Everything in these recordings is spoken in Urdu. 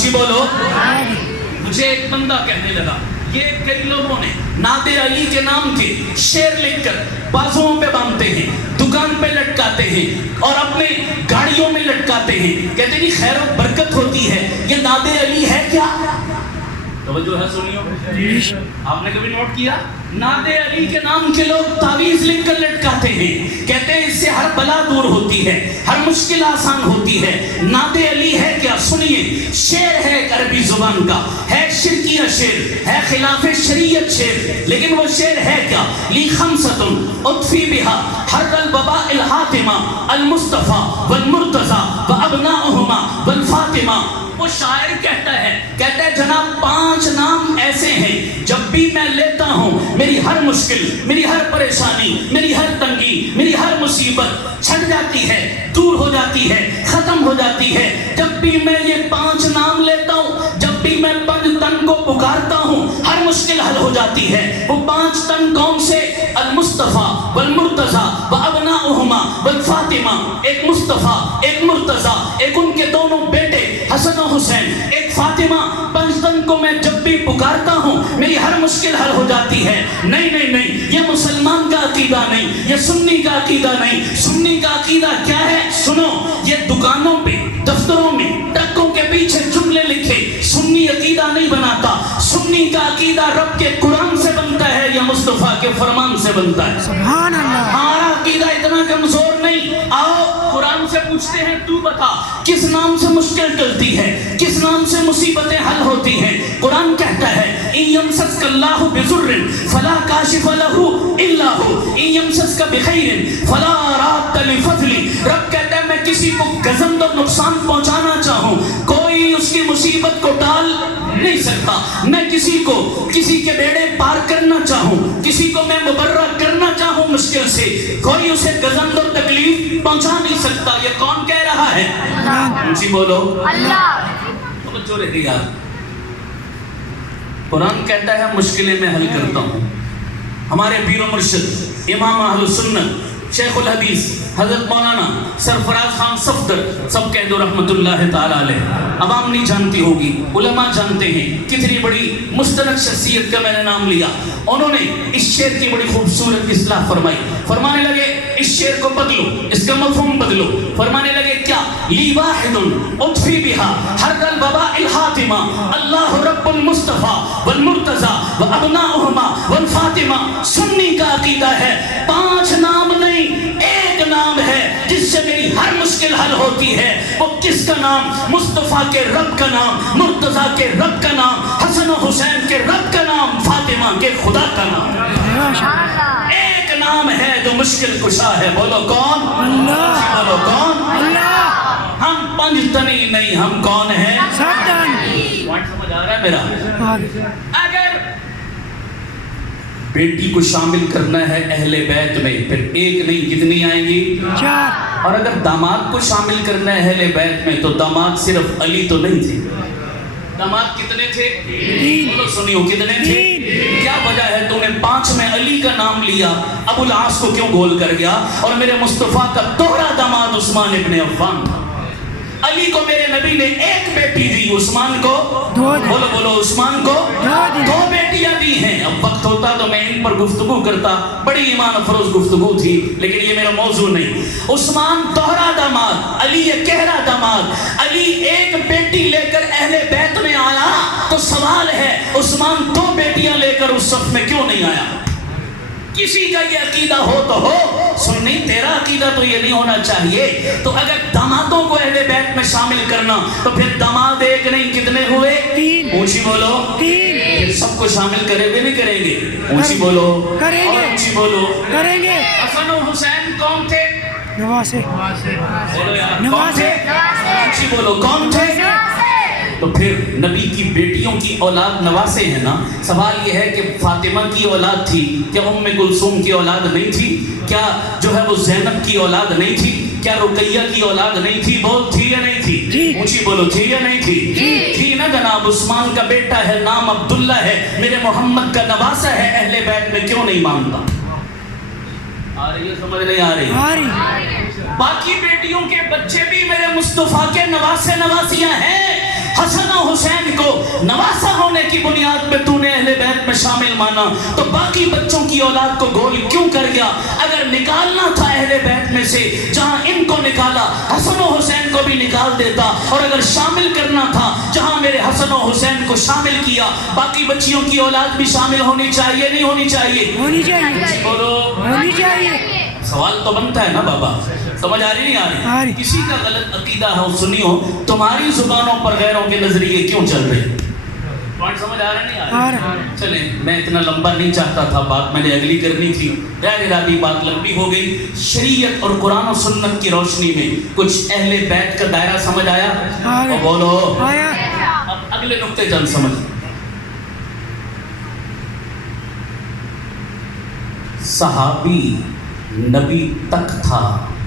اونچی بولو. مجھے ایک بندہ کہنے لگا یہ کئی لوگوں نے نعت علی کے نام کے شعر لکھ کر بازوؤں پہ باندھتے ہیں, دکان پہ لٹکاتے ہیں اور اپنے گاڑیوں میں لٹکاتے ہیں, کہتے ہیں خیر و برکت ہوتی ہے. یہ نعت علی ہے کیا؟ توجہ ہے, سنیو. آپ نے کبھی نوٹ کیا نعت علی کے نام کے لوگ تعویذ لکھ کر لٹکاتے ہیں, کہتے ہیں اس سے ہر بلا دور ہوتی ہے, ہر مشکل آسان ہوتی ہے. نعت علی ہے کیا؟ سنیے, شعر ہے ایک عربی زبان کا, ہے شرکیہ شعر, ہے خلاف شریعت شعر, لیکن وہ شعر ہے کیا؟ لی خمسۃ اطفی بہا حر الوباء الحاتمہ المصطفیٰ والمرتضیٰ وابناؤہما والفاطمہ. وہ شاعر کہتا ہے جناب 5 نام ایسے ہیں جب بھی میں لیتا ہوں میری ہر مشکل, میری ہر پریشانی, میری ہر تنگی, میری ہر مصیبت چھٹ جاتی ہے, دور ہو جاتی ہے, ختم ہو جاتی ہے. جب بھی میں یہ 5 نام لیتا ہوں, جب بھی میں 5 تن کو پکارتا ہوں, ہر مشکل حل ہو جاتی ہے. وہ 5 تن کون سے؟ المصطفیٰ والمرتضیٰ وابناؤہما والفاطمہ. ایک مصطفیٰ, ایک مرتضیٰ, ایک ان کے دونوں بیٹے حسن و حسین, ایک فاطمہ. 5 تن کو میں جب بھی پکارتا ہوں میری ہر مشکل حل ہو جاتی ہے. نہیں نہیں نہیں, یہ مسلمان کا عقیدہ نہیں, یہ سنی کا عقیدہ نہیں. سنی کا عقیدہ کیا ہے؟ سنو, یہ دکانوں پہ, دفتروں میں, ٹرکوں کے پیچھے جملے لکھے سنی عقیدہ نہیں بناتا. سنی کا عقیدہ رب کے قرآن سے بنتا ہے یا مصطفیٰ کے فرمان سے بنتا ہے. سبحان اللہ. ہمارا عقیدہ اتنا کمزور نہیں. آؤ قرآن سے پوچھتے ہیں, تو بتا کس نام سے مشکل ٹلتی ہے, کس نام سے مصیبتیں حل ہوتی ہیں. قرآن کہتا ہے ان یمسسک اللہ بضر فلا کاشف لہ الا ہو ان یمسسک بخیر فلا راد لفضلہ. رب کہتا ہے میں کسی کو گزند اور نقصان پہنچانا چاہوں, کوئی اس کی مصیبت کو ٹال نہیں سکتا. میں کسی کو کسی کے بیڑے پار کرنا چاہوں, کسی کو میں مبرہ کرنا چاہوں مشکل سے, کوئی اسے گزند اور تکلیف پہنچا نہیں سکتا. یہ کون کہہ رہا ہے؟ اونچی بولو اللہ. توجہ رہی یار. قرآن کہتا ہے مشکلیں میں حل کرتا ہوں. ہمارے پیر و مرشد امام اہل سنت شیخ الحدیث حضرت مولانا سرفراز خان صفدر, سب کہہ دو رحمت اللہ تعالی علیہ. عوام نہیں جانتی ہوگی, علماء جانتے ہیں. کتنی بڑی مستند شخصیت کا میں نے نام لیا. انہوں نے اس شعر کی بڑی خوبصورت اصلاح فرمائی. فرمانے لگے اس شعر کو بدلو, اس کا مفہوم بدلو. فرمانے لگے کیا؟ لی واحد اطفی بہا حر الوباء الحاتمہ اللہ رب المصطفیٰ والمرتضیٰ وابناؤہما والفاطمہ. سنی کا عقیدہ ہے 5 نام نہیں, ایک نام ہے جس سے میری ہر مشکل حل ہوتی ہے. وہ کس کا نام؟ مصطفیٰ کے رب کا نام, مرتضیٰ کے رب کا نام, حسن و حسین کے رب کا نام, فاطمہ کے خدا کا نام. ایک نام ہے جو مشکل کشا ہے. بولو کون؟ اللہ. بولو کون؟ اللہ. ہم 5 تنی نہیں, ہم کون ہیں؟ 7 تن. پوائنٹ سمجھ آ رہا ہے میرا؟ اگر بیٹی کو شامل کرنا ہے اہل بیت میں, پھر ایک نہیں کتنی آئیں گی؟ 4. اور اگر داماد کو شامل کرنا ہے اہل بیت میں تو داماد صرف علی تو نہیں تھے. داماد کتنے تھے؟ 3. بولو سنیو, کتنے تھے؟ کیا وجہ ہے تو نے 5 میں علی کا نام لیا, ابو العاص کو کیوں گول کر گیا؟ اور میرے مصطفیٰ کا دوہرا داماد عثمان ابن عفان تھا. علی کو میرے نبی نے ایک بیٹی دی, عثمان کو بولو بولو عثمان کو 2 بیٹیاں دی ہیں. اب وقت ہوتا تو میں ان پر گفتگو کرتا, بڑی ایمان افروز گفتگو تھی, لیکن یہ میرا موضوع نہیں. عثمان دوہرا داماد, علی یہ گہرا داماد. علی ایک بیٹی لے کر اہل بیت میں آیا تو سوال ہے عثمان 2 بیٹیاں لے کر اس صف میں کیوں نہیں آیا؟ کسی کا یہ عقیدہ ہو تو ہو, سنی تیرا عقیدہ تو یہ نہیں ہونا چاہیے. تو اگر دامادوں کو اہل بیت میں شامل کرنا تو پھر داماد ایک نہیں کتنے ہوئے؟ 3. اونچی بولو 3. پھر سب کو شامل کرے گے نہیں کریں گے؟ اونچی بولو کریں گے. اونچی بولو کریں گے. حسن و حسین کون تھے؟ نواسے. بولو یار نواسے. اونچی بولو کون تھے؟ تو پھر نبی کی بیٹیوں کی اولاد نواسے ہیں نا. سوال یہ ہے کہ فاطمہ کی اولاد تھی, کیا ام کلثوم کی اولاد نہیں تھی؟ کیا جو ہے وہ زینب کی اولاد نہیں تھی؟ کیا رقیہ کی اولاد نہیں تھی؟ بول تھی یا نہیں تھی؟ اونچی بولو تھی یا نہیں تھی؟ تھی نا جناب. عثمان کا بیٹا ہے, نام عبداللہ ہے, میرے محمد کا نواسا ہے, اہل بیت میں کیوں نہیں مانتا؟ آ رہی ہے سمجھ نہیں آ رہی؟ باقی بیٹیوں کے بچے بھی میرے مصطفیٰ کے نواسے نواسیاں ہیں, حسن و حسین کو نواسا ہونے کی بنیاد پہ تو نے اہل بیت میں شامل مانا تو باقی بچوں کی اولاد کو گول کیوں کر گیا؟ اگر نکالنا تھا اہل بیت میں سے جہاں ان کو نکالا حسن و حسین کو بھی نکال دیتا، اور اگر شامل کرنا تھا جہاں میرے حسن و حسین کو شامل کیا باقی بچیوں کی اولاد بھی شامل ہونی چاہیے نہیں ہونی چاہیے؟ ہونی چاہیے، بولو ہونی چاہیے۔ سوال تو بنتا ہے نا بابا، سمجھ آ رہی نہیں آ رہی؟ کسی کا غلط عقیدہ ہو سنیو، تمہاری زبانوں پر غیروں کے نظریے کیوں چل رہے؟ پوائنٹ سمجھ آ رہا نہیں آ رہا؟ چلیں میں اتنا لمبا نہیں چاہتا تھا، بات میں نے اگلی کرنی تھی، غیر ارادی بات لمبی ہو گئی۔ شریعت اور قرآن و سنت کی روشنی میں کچھ اہل بیت کا دائرہ سمجھ آیا؟ اور بولو اب اگلے نقطے چند سمجھ۔ صحابی نبی تک تھا،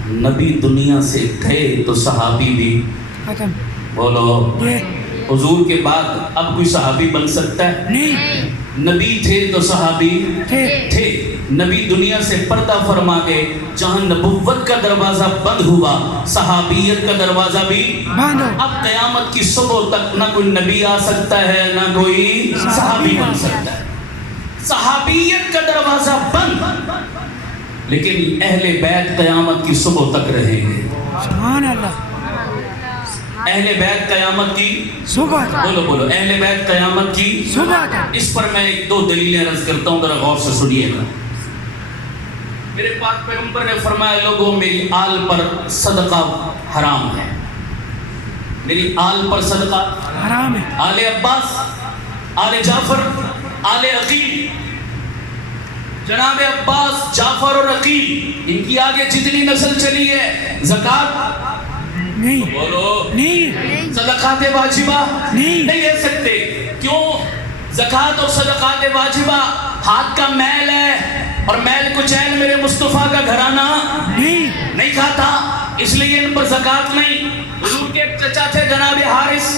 نبی دنیا سے گئے تو صحابی بھی ختم۔ بولو حضور کے بعد اب کوئی صحابی بن سکتا ہے؟ نہیں۔ نبی تھے تو صحابی تھے، نبی دنیا سے پردہ فرما گئے، جہاں نبوت کا دروازہ بند ہوا صحابیت کا دروازہ بھی بند۔ اب قیامت کی صبح تک نہ کوئی نبی آ سکتا ہے نہ کوئی صحابی بن سکتا ہے، صحابیت کا دروازہ بند، لیکن اہل بیت قیامت کی صبح تک رہیں گے۔ سبحان اللہ۔ اہل بیت قیامت کی صبح تک۔ بولو بولو اہل بیت قیامت کی صبح تک۔ اس پر میں ایک دو دلیلیں عرض کرتا ہوں، ذرا غور سے سنیے گا۔ میرے پاک پیغمبر نے فرمایا لوگوں میری آل پر صدقہ حرام ہے، میری آل پر صدقہ حرام ہے۔ آل عباس، آل جعفر، آل عقیل، جناب عباس، جعفر اور عقیل، ان کی آگے جتنی نسل چلی ہے زکوٰۃ نہیں، بولو نہیں، صدقات واجبہ نہیں دے سکتے۔ کیوں؟ زکوٰۃ اور صدقات واجبہ ہاتھ کا میل ہے، اور میل کچیل میرے مصطفیٰ کا گھرانہ نہیں کھاتا، اس لیے ان پر زکوٰۃ نہیں۔ حضور کے ایک چچا تھے جناب حارث،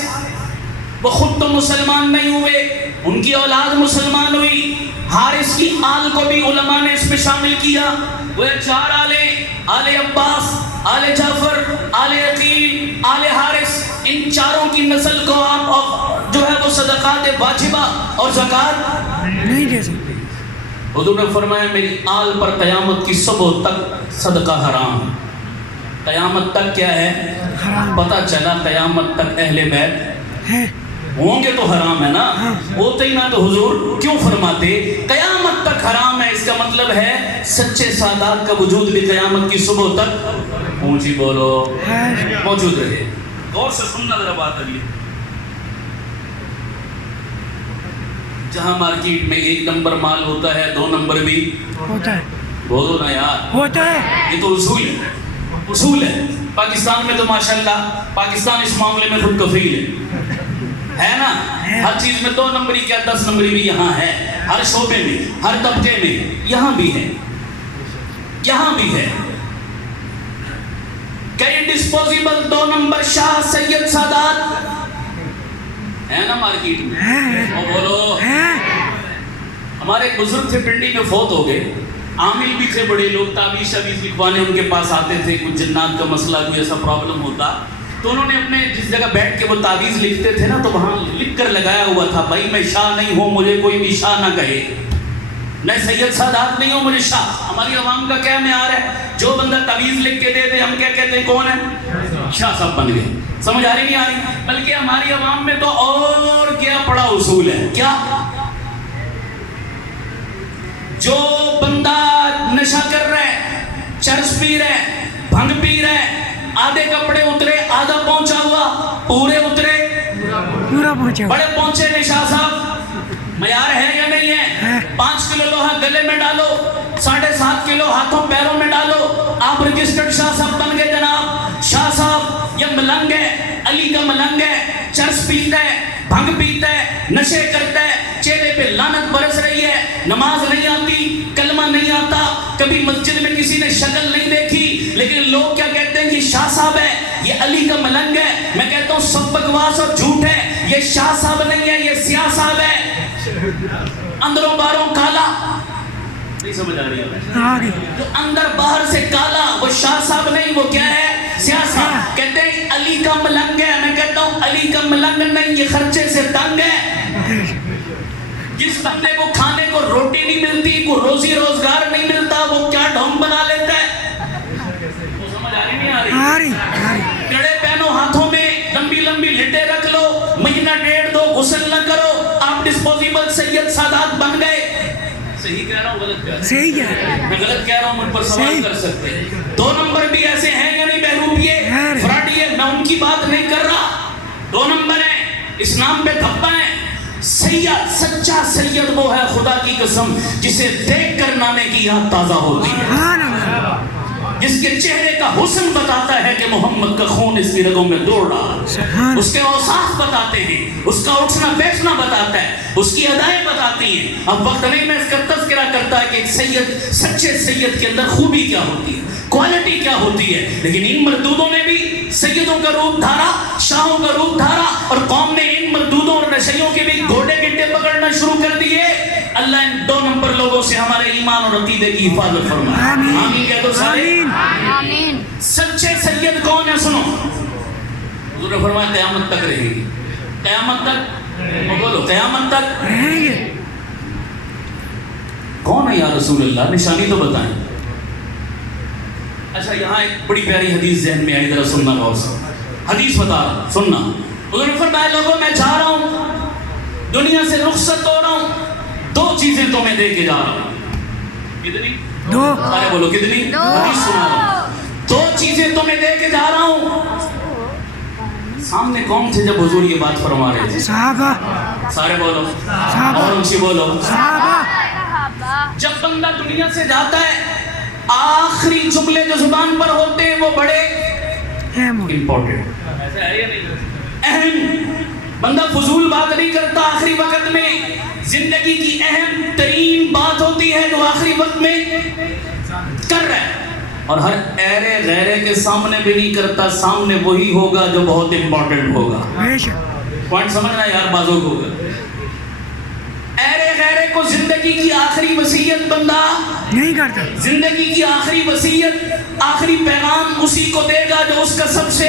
وہ خود تو مسلمان نہیں ہوئے، ان کی اولاد مسلمان ہوئی، حارث کی آل کو بھی علماء نے اس میں شامل کیا۔ وہ چار آلے، آل عباس، آل جعفر، آل عقیل، آل حارث، ان چاروں کی نسل کو آپ جو ہے وہ صدقات واجبہ اور زکوٰۃ نہیں دے سکتے۔ حضور نے فرمایا میری آل پر قیامت کی صبح تک صدقہ حرام ہے۔ قیامت تک کیا ہے؟ حرام۔ پتہ چلا قیامت تک اہل بیت ہے، ہوں گے تو حرام ہے نا، ہوتے ہی نہ تو حضور کیوں فرماتے قیامت تک حرام ہے؟ اس کا مطلب ہے سچے سادات کا وجود بھی قیامت کی صبح تک اونچی بولو موجود رہے۔ غور سے سننا ذرا بات ابھی، جہاں مارکیٹ میں 1 نمبر مال ہوتا ہے 2 نمبر بھی ہوتا ہے، بولو نا یار، ہوتا ہے۔ یہ تو اصول ہے، اصول ہے۔ پاکستان میں تو ماشاءاللہ پاکستان اس معاملے میں خود کفیل ہے نا، ہر چیز میں 2 نمبری کیا 10 نمبری بھی یہاں ہے، ہر شعبے میں، ہر طبقے میں، یہاں بھی ہے، یہاں بھی ہے۔ کئی ڈسپوزیبل 2 نمبر شاہ سید سادات ہے نا مارکیٹ میں، اور بولو ہمارے ایک بزرگ تھے پنڈی میں فوت ہو گئے، عامل بھی تھے بڑے لوگ، تعویذ شبیز لکھوانے ان کے پاس آتے تھے، کچھ جنات کا مسئلہ کوئی ایسا پرابلم ہوتا تو انہوں نے اپنے جس جگہ بیٹھ کے وہ تعویذ لکھتے تھے نا تو وہاں لکھ کر لگایا ہوا تھا بھائی میں شاہ نہیں ہوں، مجھے کوئی بھی شاہ نہ کہے، میں سید سادات نہیں ہوں، مجھے شاہ۔ ہماری عوام کا کیا معیار ہے؟ جو بندہ تعویذ لکھ کے دے دے ہم کیا کہتے ہیں کون ہے؟ شاہ صاحب بن گئے۔ سمجھ آ رہی نہیں آ رہی؟ بلکہ ہماری عوام میں تو اور کیا بڑا اصول ہے، کیا؟ جو بندہ نشہ کر رہا ہے، چرس پی رہا ہے، بھنگ پی رہا ہے، آدھے کپڑے اترے آدھا پہنچا ہوا، پورے اترے پورا پہنچا، بڑے پہنچے نے شاہ صاحب، معیار ہے یا نہیں ہے؟ 5 کلو لوہا گلے میں ڈالو، 7.5 کلو ہاتھوں پیروں میں ڈالو، آپ رجسٹرڈ شاہ صاحب بن گئے جناب۔ شاہ صاحب یہ ملنگ ہے، علی کا ملنگ ہے، چرس پیتا ہے، بھنگ پیتا ہے، نشے کرتا ہے، چہرے پہ لعنت برس رہی ہے، نماز نہیں آتی، کلمہ نہیں آتا، کبھی مسجد میں کسی نے شکل نہیں دیکھی، لیکن لوگ کیا کہتے ہیں کہ شاہ صاحب ہے، یہ علی کا ملنگ ہے۔ میں کہتا ہوں سب بکواس اور جھوٹ ہے، یہ شاہ صاحب نہیں ہے، یہ سیاہ صاحب ہے، اندروں باروں کالا۔ نہیں سمجھ آ رہی ہے؟ آگے جو اندر باہر سے کالا وہ شاہ صاحب نہیں، وہ کیا ہے؟ سیاہ صاحب. کہتے ہیں علی کا ملنگ ہے، میں کہتا ہوں علی کا ملنگ نہیں، یہ خرچے سے تنگ ہے. جس بندے کو کھانے کو روٹی نہیں ملتی، کو روزی روزگار نہیں ملتا، وہ کیا ڈھونگ بنا لیتا ہے؟ وہ سمجھ آ رہی نہیں آ رہی؟ کڑے پہنو ہاتھوں میں، لمبی لمبی لٹے رکھ لو، مہینہ ڈیڑھ دو غسل نہ کرو، آپ ڈسپوزیبل سید سادات بن گئے. صحیح کہہ رہا ہوں غلط کہہ رہا ہوں؟ صحیح ہے. میں غلط کہہ رہا ہوں، مجھ پر سوال کر سکتے ہیں. 2 نمبر بھی ایسے ہیں یا نہیں بہروپیے فراڈیے، میں ان کی بات نہیں کر رہا. 2 نمبر ہیں، اس نام پہ دھپا ہے. سید، سچا سید وہ ہے خدا کی قسم جسے دیکھ کر نانے کی یاد تازہ ہوتی ہے، سبحان اللہ. جس کے چہرے کا حسن بتاتا ہے کہ محمد کا خون اس کی رگوں میں دوڑ رہا. سبحان اس کے اوصاف بتاتے ہیں، اس کا اٹھنا بیٹھنا بتاتا ہے، اس کی ادائیں بتاتی ہیں. اب وقت نہیں میں اس کا تذکرہ کرتا ہے کہ ایک سید، سچے سید کے اندر خوبی کیا ہوتی ہے، کوالٹی کیا ہوتی ہے. لیکن ان مردودوں نے بھی سیدوں کا روپ دھارا، شاہوں کا روپ دھارا، اور قوم نے ان مردودوں اور نشیوں کے بھی گھوڑے گڈے پکڑنا شروع کر دیے. اللہ ان 2 نمبر لوگوں سے ہمارے ایمان اور عقیدے کی حفاظت فرمائے. آمین. آمین کہہ دو سارے. آمین. سچے سید کون ہے؟ سنو، حضور نے فرمایا قیامت تک رہے گی. قیامت تک، بولو قیامت تک رہیں گے. کون ہے یا رسول اللہ؟ نشانی تو بتائیں. اچھا یہاں ایک بڑی پیاری حدیث ذہن میں آئی، ذرا سننا غور سے. حدیث بتا رہا سننا. حضور نے فرمایا لوگوں میں جا رہا ہوں، دنیا سے رخصت ہو رہا ہوں، 2 چیزیں تمہیں دے کے جا رہا ہوں. کتنی؟ 2. سارے بولو کتنی؟ حدیث سنا رہا ہوں. 2 چیزیں تمہیں دے کے جا رہا ہوں. سامنے کون تھے جب حضور یہ بات فرما رہے تھے؟ صحابہ. سارے بولو، صحابہ. اور اونچی بولو. صحابہ. جب بندہ دنیا سے جاتا ہے، آخری جملے جو زبان پر ہوتے ہیں وہ بڑے امپورٹنٹ، ایسا ہے یا نہیں؟ اہم. بندہ فضول بات نہیں کرتا. آخری وقت میں زندگی کی اہم ترین بات ہوتی ہے جو آخری وقت میں کر رہا ہے، اور ہر ایرے غیرے کے سامنے بھی نہیں کرتا. سامنے وہی ہوگا جو بہت امپورٹنٹ ہوگا. بے شک. پوائنٹ سمجھنا یار، بازوں کو ایرے غیرے کو زندگی کی آخری وصیت بندہ نہیں کرتا. زندگی کی آخری وصیت، آخری پیغام اسی کو دے گا جو اس کا سب سے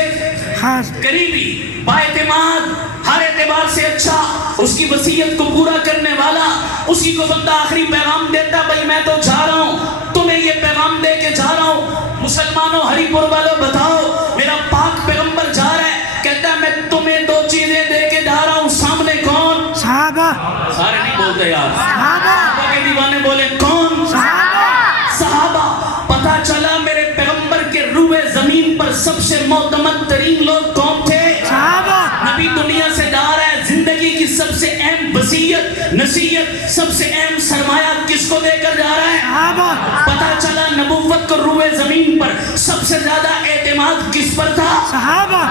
خاص. قریبی، با اعتماد، ہر اعتبار سے اچھا، اس کی وصیت کو پورا کرنے والا. اسی کو بندہ آخری پیغام دیتا. بھائی میں تو جا رہا ہوں، تمہیں یہ پیغام دے کے جا رہا ہوں. مسلمانوں، ہری پور والوں بتاؤ، میرا پاک پیغمبر جا رہا ہے، کہتا ہے میں تمہیں 2 چیزیں دے کے جا رہا ہوں. سامنے کون؟ صحابہ. سارے نہیں بولتے یار. صحابہ. صحابہ کے دیوانے بولے کون؟ صحابہ. پتہ چلا میرے پیغمبر کے روئے زمین پر سب سے معتمد ترین لوگ کون تھے؟ صحابہ. نبی دنیا سے جا رہا ہے، زندگی کی سب سے اہم وصیت، نصیحت، سب سے اہم سرمایہ کس کو دے کر جا رہا ہے؟ صحابہ. پتہ چلا نبوت کو روئے زمین پر سب سے زیادہ اعتماد کس پر تھا؟ صحابہ.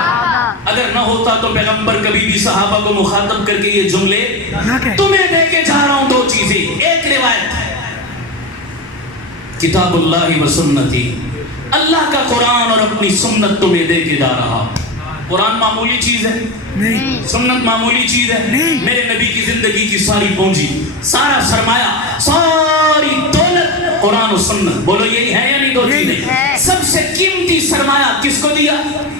اگر نہ ہوتا تو پیغمبر کبھی بھی صحابہ کو مخاطب کر کے یہ جملے نہ کہ. تمہیں دے کے جا رہا ہوں 2 چیزیں. ایک روایت، کتاب اللہ و سنتی، اللہ کا قرآن اور اپنی سنت تمہیں دے کے جا رہا. قرآن معمولی چیز ہے نہیں. سنت معمولی چیز ہے. نہیں. میرے نبی کی زندگی کی ساری پونجی، سارا سرمایہ، ساری دولت قرآن و سنت. بولو یہی ہے یا نہیں 2 چیزیں؟ سب سے قیمتی سرمایہ کس کو دیا؟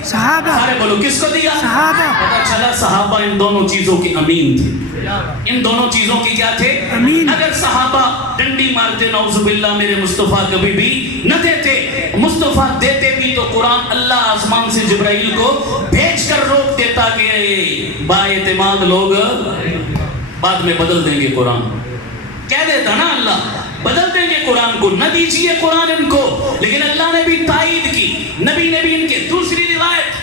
صحابہ. سارے بولو کس کو دیا؟ صحابہ. پتہ چلا صحابہ ان دونوں چیزوں کے امین تھے. ان دونوں چیزوں کی کیا تھے؟ امین. اگر صحابہ ڈنڈی مارتے نعوذ باللہ میرے مصطفیٰ کبھی بھی نہ دیتے، مصطفیٰ دیتے بھی تو قرآن اللہ آسمان سے جبرائیل کو بھیج کر روک دیتا کہ با اعتماد لوگ بعد میں بدل دیں گے قرآن. کہہ دیتا نا اللہ بدل دیں گے قرآن کو، نہ دیجیے قرآن ان کو. لیکن اللہ نے بھی تائید کی، نبی نے بھی ان کے. دوسری روایت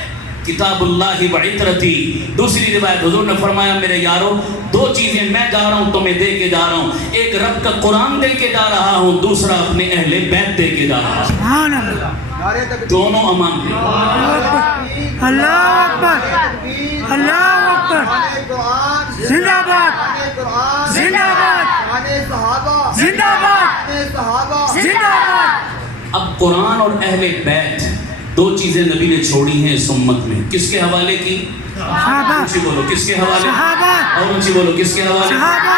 کتاب اللہ و عطرتی، دوسری روایت حضور نے فرمایا میرے یارو 2 چیزیں میں جا رہا ہوں تمہیں دے کے جا رہا ہوں. ایک رب کا قرآن دے کے جا رہا ہوں، دوسرا اپنے اہل بیت دے کے جا رہا ہوں. سبحان اللہ. دونوں امان ہیں. اللہ اکبر. اللہ اکبر. زندہ باد. زندہ باد. زندہ باد. زندہ باد. اب قرآن اور اہل بیت 2 چیزیں نبی نے چھوڑی ہیں اس امت میں. کس کے حوالے کی؟ صحابہ. اونچی بولو کس کے حوالے؟ صحابہ. اور اونچی بولو کس کے حوالے؟ صحابہ.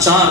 4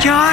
4।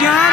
4।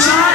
4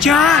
4।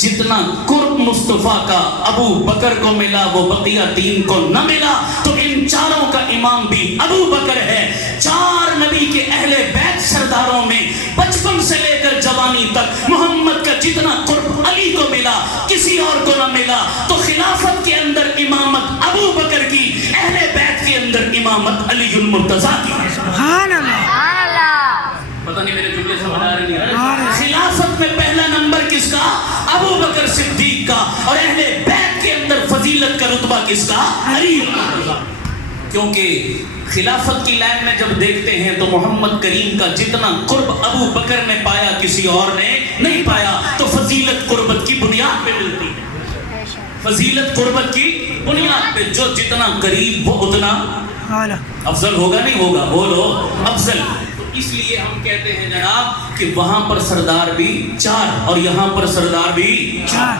جتنا قرب مصطفیٰ کا ابو بکر کو ملا وہ بقیہ 3 کو نہ ملا، تو ان 4 کا امام بھی ابو بکر ہے۔ 4 نبی کے اہل بیت سرداروں میں بچپن سے لے کر جوانی تک محمد کا جتنا قرب علی کو ملا کسی اور کو نہ ملا، تو خلافت کے اندر امامت ابو بکر کی، اہل بیت کے اندر امامت علی المرتضیٰ کی۔ سبحان اللہ، پتہ نہیں میرے جملے سمجھ آ رہی ہیں؟ خلافت میں پہلا نمبر کس کا؟ ابو بکر صدیق کا، اور اہل بیت کے اندر فضیلت کا رتبہ کس کا؟ علی المرتضیٰ۔ کیونکہ خلافت کی لائن میں جب دیکھتے ہیں تو محمد کریم کا جتنا قرب ابو بکر نے پایا کسی اور نے نہیں پایا، تو فضیلت قربت کی بنیاد پہ ملتی ہے۔ فضیلت قربت کی بنیاد پہ جو جتنا قریب وہ اتنا افضل ہوگا، نہیں ہوگا؟ بولو افضل۔ تو اس لیے ہم کہتے ہیں جناب کہ وہاں پر سردار بھی 4 اور یہاں پر سردار بھی 4۔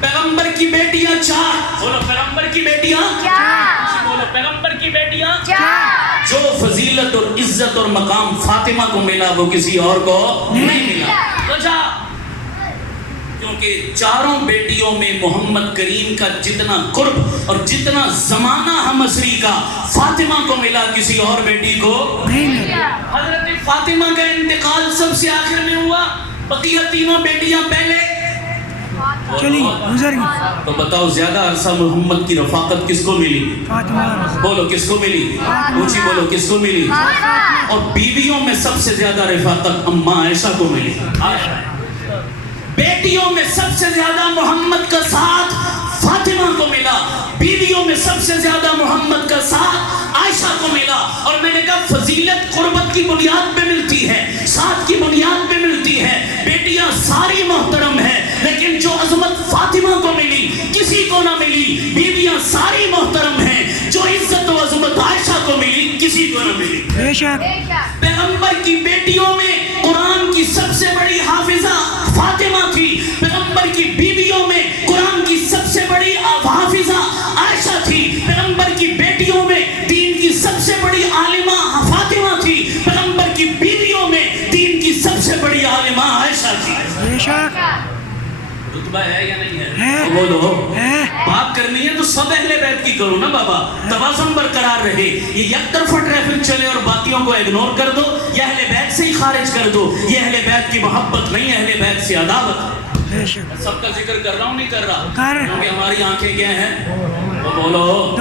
پیغمبر کی بیٹیاں 4، بولو پیغمبر کی بیٹیاں 4، بولو پیغمبر کی بیٹیاں 4۔ جو فضیلت اور عزت اور مقام فاطمہ کو ملا وہ کسی اور کو نہیں ملا۔ وجہ کیونکہ 4 بیٹیوں میں محمد کریم کا جتنا قرب اور جتنا زمانہ ہم عصری کا فاطمہ کو ملا کسی اور بیٹی کو نہیں ملا۔ حضرت فاطمہ کا انتقال سب سے آخر میں ہوا، بقیہ 3 بیٹیاں پہلے چلی گزر گئی۔ تو بتاؤ زیادہ عرصہ محمد کی رفاقت کس کو ملی؟ بولو کس کو ملی؟ اونچی بولو کس کو ملی؟ اور بیویوں میں سب سے زیادہ رفاقت اماں عائشہ کو ملی۔ بیٹیوں میں سب سے زیادہ محمد کا ساتھ فاطمہ کو ملا، بیویوں میں سب سے زیادہ محمد کا ساتھ عائشہ کو ملا۔ اور میں نے کہا فضیلت قربت کی بنیاد پہ ملتی ہے، ساتھ کی بنیاد پہ ملتی ہے۔ بیٹیاں ساری محترم ہیں لیکن جو عظمت فاطمہ کو ملی کسی کو نہ ملی، بیویاں ساری محترم ہیں، جو عزت و عظمت عائشہ کو ملی کسی کو نہ ملی۔ بے شک پیغمبر کی بیٹیوں میں قرآن کی سب سے بڑی حافظہ فاطمہ تھی، پیغمبر کی بیویوں میں قرآن کی سب سے بڑی حافظہ عائشہ تھی، پیغمبر کی بیٹیوں میں دین کی سب سے بڑی عالمہ فاطمہ تھی، پیغمبر کی بیویوں میں دین کی سب سے بڑی عالمہ عائشہ تھی۔ بے شک رتبہ ہے یا نہیں ہے؟ بولو بات کرنی ہے تو سب اہل بیت کی کرو نا بابا، توازن برقرار رہے۔ یہ یک طرفہ ٹریفک چلے اور باقیوں کو اگنور کر دو یا اہل بیت سے ہی خارج کر دو، یہ اہل بیت کی محبت نہیں، اہل بیت سے عداوت۔ سب کا ذکر کر رہا ہوں نہیں کر رہا؟ کیونکہ ہماری آنکھیں کیا ہیں؟ بولو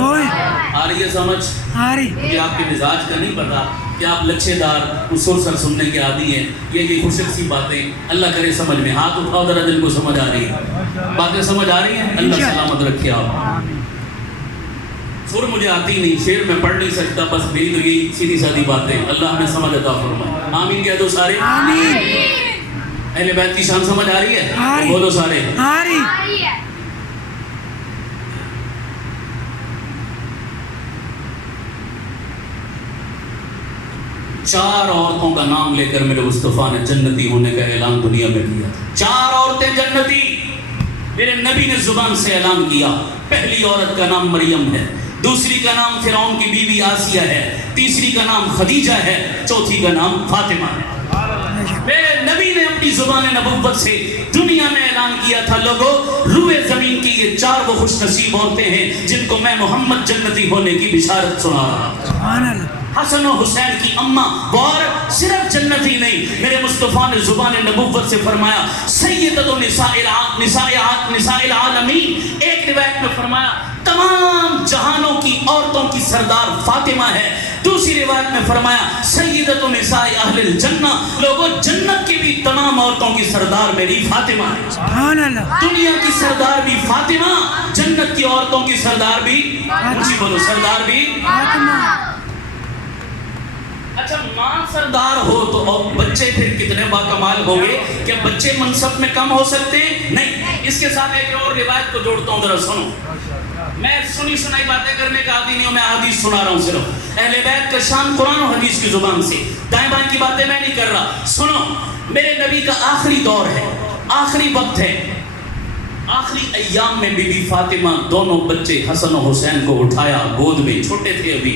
آ رہی ہے سمجھ؟ آ رہی۔ مجھے آپ کے مزاج کا نہیں پتا کہ آپ لچھے دار اصول سر سننے کے عادی ہیں، یہ خوشک سی باتیں اللہ کرے سمجھ میں۔ ہاتھ اٹھاؤ ذرا دل کو سمجھ آ رہی ہے، باتیں سمجھ آ رہی ہیں؟ اللہ سلامت رکھے آپ۔ سر مجھے آتی نہیں، شعر میں پڑھ نہیں سکتا، بس میری تو یہی سیدھی سادھی باتیں، اللہ ہمیں سمجھ عطا فرمائے۔ آمین کہہ دو سارے۔ اہل بیت کی شان سمجھ آ رہی ہے؟ بولو سارے۔ آ رہی ہے۔ 4 عورتوں کا نام لے کر میرے مصطفیٰ نے جنتی ہونے کا اعلان دنیا میں کیا۔ 4 عورتیں جنتی میرے نبی نے زبان سے اعلان کیا۔ پہلی عورت کا نام مریم ہے، دوسری کا نام فرعون کی بیوی آسیہ ہے، تیسری کا نام خدیجہ ہے، چوتھی کا نام فاطمہ ہے۔ میرے نبی نے اپنی زبان نبوت سے دنیا میں اعلان کیا تھا، لوگوں روئے زمین کی یہ 4 وہ خوش نصیب عورتیں ہیں جن کو میں محمد جنتی ہونے کی بشارت سنا رہا ہوں۔ حسن و حسین کی اماں اور صرف جنتی نہیں، میرے مصطفیٰ نے زبان نبوت سے فرمایا سیدۃ نساء العالمین۔ ایک روایت میں فرمایا تمام جہانوں کی عورتوں کی سردار فاطمہ ہے، دوسری روایت میں فرمایا سیدۃ نساء اہل الجنہ، لوگوں جنت کی بھی تمام عورتوں کی سردار میری فاطمہ ہے۔ سبحان اللہ۔ دنیا کی سردار بھی فاطمہ، جنت کی عورتوں کی سردار بھی اونچی بولو سردار بھی فاطمہ۔ اچھا ماں سردار ہو تو بچے پھر کتنے باکمال ہوں گے؟ کیا بچے منصب میں کم ہو سکتے ہیں؟ نہیں۔ اس کے ساتھ ایک اور روایت کو جوڑتا ہوں، ذرا سنو۔ میں سنی سنائی باتیں کرنے کا عادی نہیں ہوں، میں حدیث سنا رہا ہوں صرف۔ اہل بیت کا شان قرآن و حدیث کی زبان سے، دائیں بائیں کی باتیں میں نہیں کر رہا۔ سنو، میرے نبی کا آخری دور ہے، آخری وقت ہے، آخری ایام میں بی بی فاطمہ دونوں بچے حسن و حسین کو اٹھایا گود میں، چھوٹے تھے ابھی۔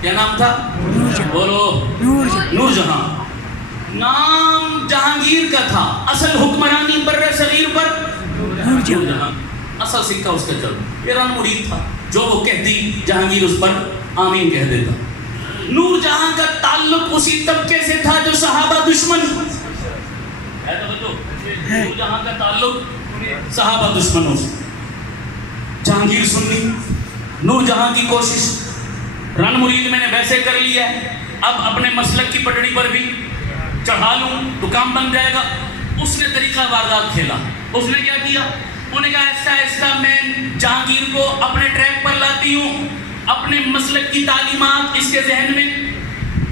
کیا نام تھا؟ نور جہاں بولو. نور جہاں نور جہاں. نام جہانگیر کا تھا, اصل حکمرانی بر صغیر پر نور نور جہاں, اصل سکہ اس کا چل. ایران مرید تھا, جو وہ کہتی جہانگیر اس پر آمین کہہ دیتا. نور جہاں کا تعلق اسی طبقے سے تھا جو صحابہ دشمن ہے. نور جہاں کا تعلق صحابہ دشمنوں سے. جہانگیر سنی, نور جہاں کی کوشش, رن مرید میں نے ویسے کر لیا ہے, اب اپنے مسلک کی پٹڑی پر بھی چڑھا لوں تو کام بن جائے گا. اس نے طریقہ واردات کھیلا. اس نے کیا کیا؟ انہوں نے کہا آہستہ آہستہ میں جہانگیر کو اپنے ٹریک پر لاتی ہوں, اپنے مسلک کی تعلیمات اس کے ذہن میں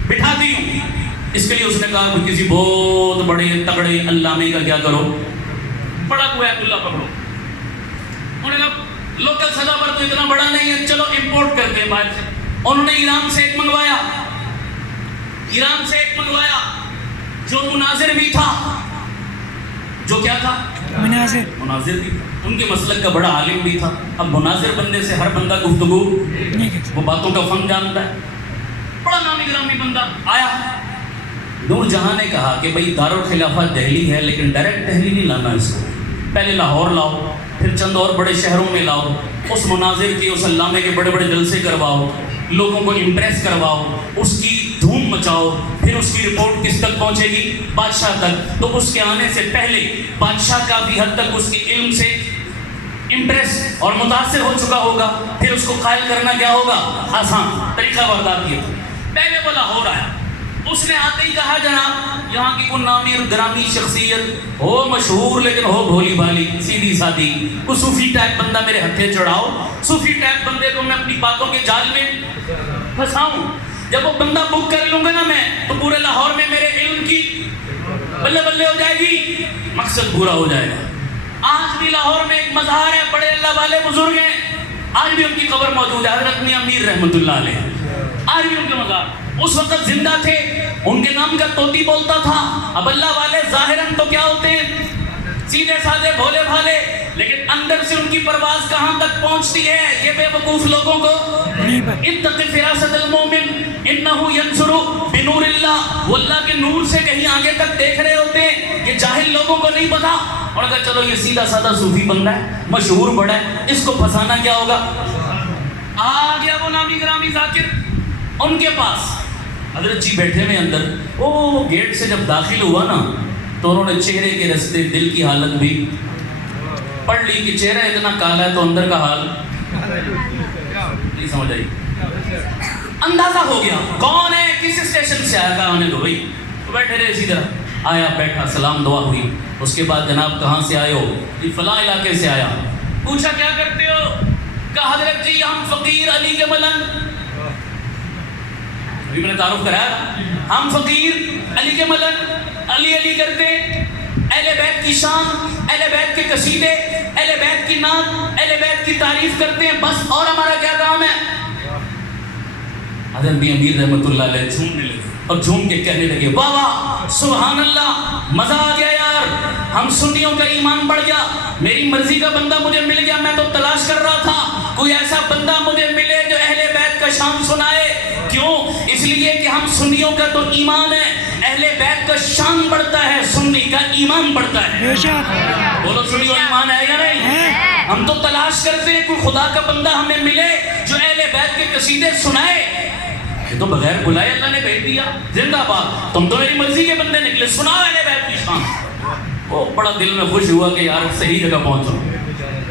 بٹھاتی ہوں. اس کے لیے اس نے کہا کہ کسی بہت بڑے تگڑے علامے کا کیا کرو, بڑا کوئی آیت اللہ پکڑو. انہوں نے کہا لوکل سطح پر تو اتنا بڑا نہیں ہے, چلو امپورٹ کرتے ہیں باہر سے. انہوں نے ایران سے ایک منگوایا, ایران سے ایک منگوایا جو مناظر بھی تھا. جو کیا تھا؟ مناظر بھی تھا. ان کے مسلک کا بڑا عالم بھی تھا. اب مناظر بننے سے ہر بندہ گفتگو وہ باتوں کا فن جانتا ہے. بڑا نامی گرامی بندہ آیا. نور جہاں نے کہا کہ بھئی دارالخلافہ دہلی ہے, لیکن ڈائریکٹ دہلی نہیں لانا اس کو, پہلے لاہور لاؤ, پھر چند اور بڑے شہروں میں لاؤ, اس مناظر کے اس علامے کے بڑے بڑے جلسے کرواؤ, لوگوں کو امپریس کرواؤ, اس کی دھوم مچاؤ, پھر اس کی رپورٹ کس تک پہنچے گی؟ بادشاہ تک. تو اس کے آنے سے پہلے بادشاہ کافی حد تک اس کے علم سے امپریس اور متاثر ہو چکا ہوگا, پھر اس کو قائل کرنا کیا ہوگا؟ آسان. طریقہ واردات یہ. پہلے وہ لاہور آیا, اس نے آتے ہی کہا جناب یہاں کی کوئی نامی گرامی شخصیت ہو, مشہور لیکن ہو بھولی بھالی سیدھی سادی, کوئی صوفی ٹائپ بندہ میرے ہتھے چڑھاؤ. صوفی ٹائپ بندے کو میں اپنی باتوں کے جال میں پھنساؤں. جب وہ بندہ بک کر لوں گا نا میں, تو پورے لاہور میں میرے علم کی بلے بلے ہو جائے گی, مقصد پورا ہو جائے گا. آج بھی لاہور میں ایک مزار ہے, بڑے اللہ والے بزرگ ہیں, آج بھی ان کی قبر موجود ہے, حضرت میاں میر رحمۃ اللہ علیہ, آج بھی ان کے مزار. اس وقت زندہ تھے, ان کے نام کا طوطی بولتا تھا. اب اللہ والے ظاہراً تو کیا ہوتے ہیں؟ سیدھے سادے بھولے بھالے, لیکن اندر سے ان کی پرواز کہاں تک پہنچتی ہے یہ بے وقوف لوگوں کو. اتق فراست المومن انہ ینظر بنور اللہ, وہ اللہ کے نور سے کہیں آگے تک دیکھ رہے ہوتے ہیں. یہ جاہل لوگوں کو نہیں پتا, اور اگر چلو یہ سیدھا سادہ صوفی بندہ ہے, مشہور بڑا ہے, اس کو پھنسانا کیا ہوگا. آ گیا وہ نامی گرامی ذاکر ان کے پاس. حضرت جی بیٹھے ہوئے اندر, وہ گیٹ سے جب داخل ہوا نا, تو انہوں نے چہرے کے رستے دل کی حالت بھی پڑھ لی کہ چہرہ اتنا کالا ہے تو اندر کا حال نہیں سمجھ آئی. اندازہ ہو گیا کون ہے, کس اسٹیشن سے آیا, کہا آنے دو بھائی. تو بیٹھے رہے اسی طرح, آیا بیٹھا, سلام دعا ہوئی. اس کے بعد جناب کہاں سے آئے ہو؟ یہ فلاں علاقے سے آیا. پوچھا کیا کرتے ہو؟ کہا حضرت جی ہم فقیر علی کے ملنگ, ابھی میں نے تعارف کرایا, ہم فقیر علی کے ملنگ, علی علی کرتے, اہل بیت کی شان, اہل بیت کے قصیدے, اہل بیت کی نعت, اہل بیت کی تعریف کرتے ہیں, بس اور ہمارا کیا کام ہے. حضرت میاں میر رحمۃ اللہ علیہ جھومنے لگے اور جھوم کے کہنے لگے واہ واہ سبحان اللہ, مزہ آ گیا یار, ہم سنیوں کا ایمان بڑھ گیا. میری مرضی کا بندہ مجھے مل گیا, میں تو تلاش کر رہا تھا کوئی ایسا بندہ مجھے ملے جو اہل بیت کا شان سنائے. کیوں؟ اس لیے کہ ہم سنیوں کا تو ایمان ہے, اہل بیت کا شان بڑھتا ہے, سنی کا ایمان بڑھتا ہے. بولو سنیوں ایمان ہے یا نہیں؟ ہم تو تلاش کرتے ہیں کوئی خدا کا بندہ ہمیں ملے جو اہل بیت کے قصیدے سنائے. یہ تو بغیر بلائے اللہ نے بھیج دیا, زندہ باد, تم تو میری مرضی کے بندے نکلے, سناؤ اہل بیت کی شان. وہ بڑا دل میں خوش ہوا کہ یار صحیح جگہ پہنچا,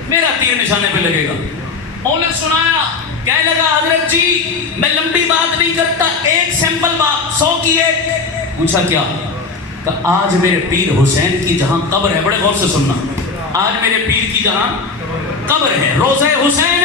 میرا تیر نشانے پہ لگے گا. انہوں نے سنایا, کہنے لگا حضرت جی میں لمبی بات نہیں کرتا, ایک سیمپل بات, 100 کی ایک. پوچھا کیا؟ کہ آج میرے پیر حسین کی جہاں قبر ہے, بڑے غور سے سننا, آج میرے پیر کی جہاں قبر ہے, روضہ حسین